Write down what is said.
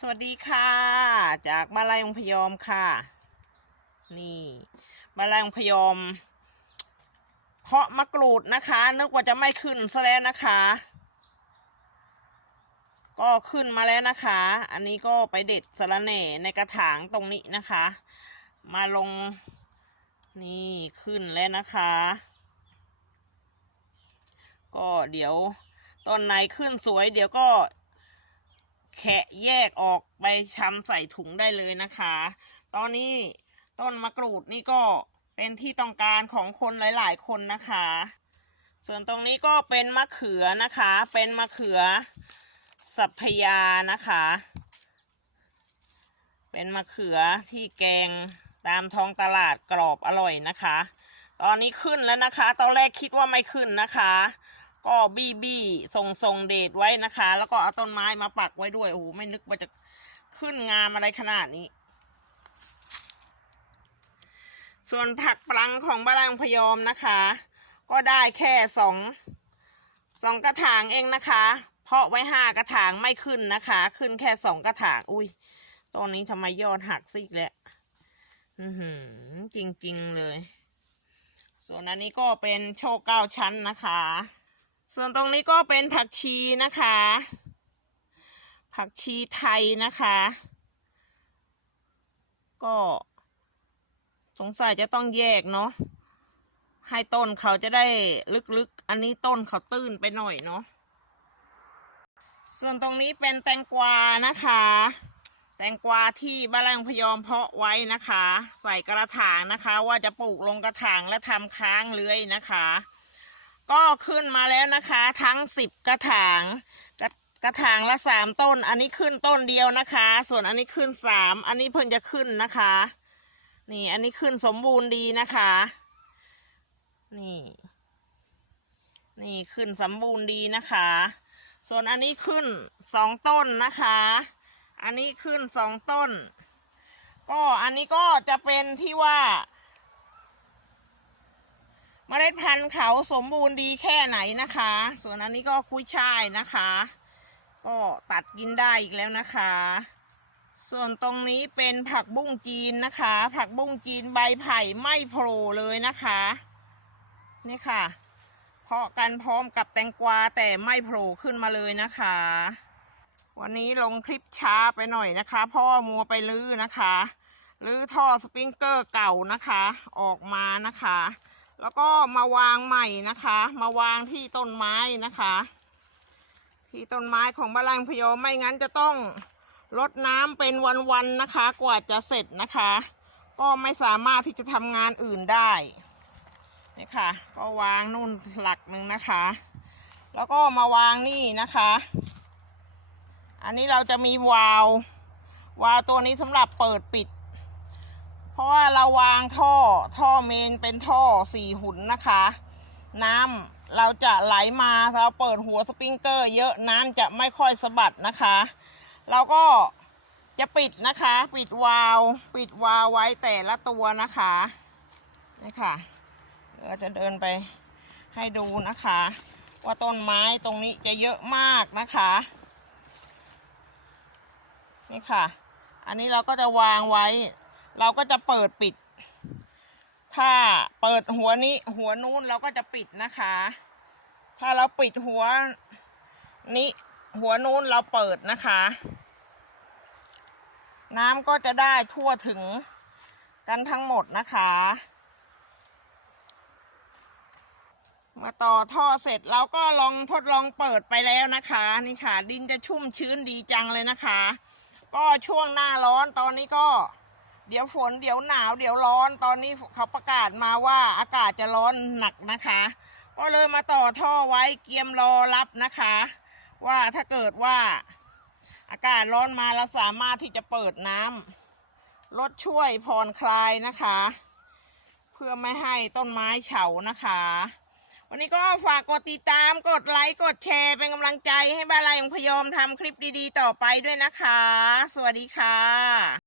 สวัสดีค่ะ จากบาลายองพยอมค่ะ นี่บาลายองพยอมเพาะมะกรูดนะคะ นึกว่าจะไม่ขึ้นซะแล้วนะคะ ก็ขึ้นมาแล้วนะคะ อันนี้ก็ไปเด็ดสะระแหน่ในกระถางตรงนี้นะคะ มาลงนี่ขึ้นแล้วนะคะ ก็เดี๋ยวต้นไหนขึ้นสวยเดี๋ยวก็ แคะแยกออกไปชำใส่ถุงได้เลยนะคะ ตอนนี้ต้นมะกรูดนี่ก็เป็นที่ต้องการของคนหลาย ๆ คนนะคะ ส่วนตรงนี้ก็เป็นมะเขือนะคะ เป็นมะเขือสัพยานะคะ เป็นมะเขือที่แกงตามท้องตลาดกรอบอร่อยนะคะ ตอนนี้ขึ้นแล้วนะคะ ตอนแรกคิดว่าไม่ขึ้นนะคะ ก็บี้บี้ส่งส่งเดทไว้นะคะ แล้วก็เอาต้นไม้มาปักไว้ด้วย โอ้โห ไม่นึกว่าจะขึ้นงามอะไรขนาดนี้ ส่วนผักปลังของบาลังพยอมนะคะ ก็ได้แค่สองสองกระถางเองนะคะ เพาะไว้ห้ากระถางไม่ขึ้นนะคะ ขึ้นแค่สองกระถาง อุ้ยต้นนี้ทำไมยอดหักซิกแล้วอือจริง ๆ เลย ส่วนอันนี้ก็เป็นโชคเก้าชั้นนะคะ ส่วนตรงนี้ก็เป็นผักชีนะคะ ผักชีไทยนะคะ ก็สงสัยจะต้องแยกเนาะให้ต้นเขาจะได้ลึกๆ อันนี้ต้นเขาตื้นไปหน่อยเนาะ ส่วนตรงนี้เป็นแตงกวานะคะ แตงกวาที่บ้านแรงพยอมเพาะไว้นะคะ ใส่กระถางนะคะ ว่าจะปลูกลงกระถางและทำค้างเลื้อยนะคะ ก็ขึ้นมาแล้วนะคะ ทั้งสิบกระถางกระกระถางละสามต้น อันนี้ขึ้นต้นเดียวนะคะ ส่วนอันนี้ขึ้นสามอันนี้เพิ่งจะขึ้นนะคะ นี่อันนี้ขึ้นสมบูรณ์ดีนะคะ นี่ นี่ขึ้นสมบูรณ์ดีนะคะ ส่วนอันนี้ขึ้นสองต้นนะคะ อันนี้ขึ้นสองต้น ก็อันนี้ก็จะเป็นที่ว่า เมล็ดพันธุ์เขาสมบูรณ์ดีแค่ไหนนะคะ ส่วนอันนี้ก็คุยช่ายนะคะ ก็ตัดกินได้อีกแล้วนะคะ ส่วนตรงนี้เป็นผักบุ้งจีนนะคะ ผักบุ้งจีนใบไผ่ไม่โผล่เลยนะคะนี่ค่ะ เพาะกันพร้อมกับแตงกวาแต่ไม่โผล่ขึ้นมาเลยนะคะ วันนี้ลงคลิปช้าไปหน่อยนะคะเพราะว่ามัวไปลื้อนะคะ ลื้อท่อสปริงเกอร์เก่านะคะ ออกมานะคะ แล้วก็มาวางใหม่นะคะ มาวางที่ต้นไม้นะคะ ที่ต้นไม้ของบาลังพยอมไม่งั้นจะต้องรดน้ำเป็นวันๆนะคะ กว่าจะเสร็จนะคะ ก็ไม่สามารถที่จะทำงานอื่นได้นี่ค่ะ ก็วางนู่นหลักหนึ่งนะคะ แล้วก็มาวางนี่นะคะ อันนี้เราจะมีวาล์ววาล์วตัวนี้สำหรับเปิดปิด เพราะว่าเราวางท่อท่อเมนเป็นท่อสี่หุ่นนะคะ น้ำเราจะไหลมาเราเปิดหัวสปริงเกอร์ เยอะน้ำจะไม่ค่อยสะบัดนะคะ เราก็จะปิดนะคะ ปิดวาล์วปิดวาล์วไว้แต่ละตัวนะคะนี่ค่ะเราจะเดินไปให้ดูนะคะ ว่าต้นไม้ตรงนี้จะเยอะมากนะคะนี่ค่ะ อันนี้เราก็จะวางไว้ เราก็จะเปิดปิด ถ้าเปิดหัวนี้หัวนู้นเราก็จะปิดนะคะ ถ้าเราปิดหัวนี้หัวนู้นเราเปิดนะคะ น้ำก็จะได้ทั่วถึงกันทั้งหมดนะคะมื่อต่อท่อเสร็จเราก็ลองทดลองเปิดไปแล้วนะคะ นี่ค่ะ ดินจะชุ่มชื้นดีจังเลยนะคะ ก็ช่วงหน้าร้อนตอนนี้ก็ เดี๋ยวฝนเดี๋ยวหนาวเดี๋ยวร้อนตอนนี้เขาประกาศมาว่าอากาศจะร้อนหนักนะคะ ก็เลยมาต่อท่อไว้เกียมรอรับนะคะ ว่าถ้าเกิดว่า อากาศร้อนมาเราสามารถที่จะเปิดน้ำลดช่วยผ่อนคลายนะคะ เพื่อไม่ให้ต้นไม้เฉานะคะ วันนี้ก็ฝากกดติดตามกดไลค์กดแชร์เป็นกำลังใจให้บาลายของพยอมทำคลิปดีๆ ต่อไปด้วยนะคะ สวัสดีค่ะ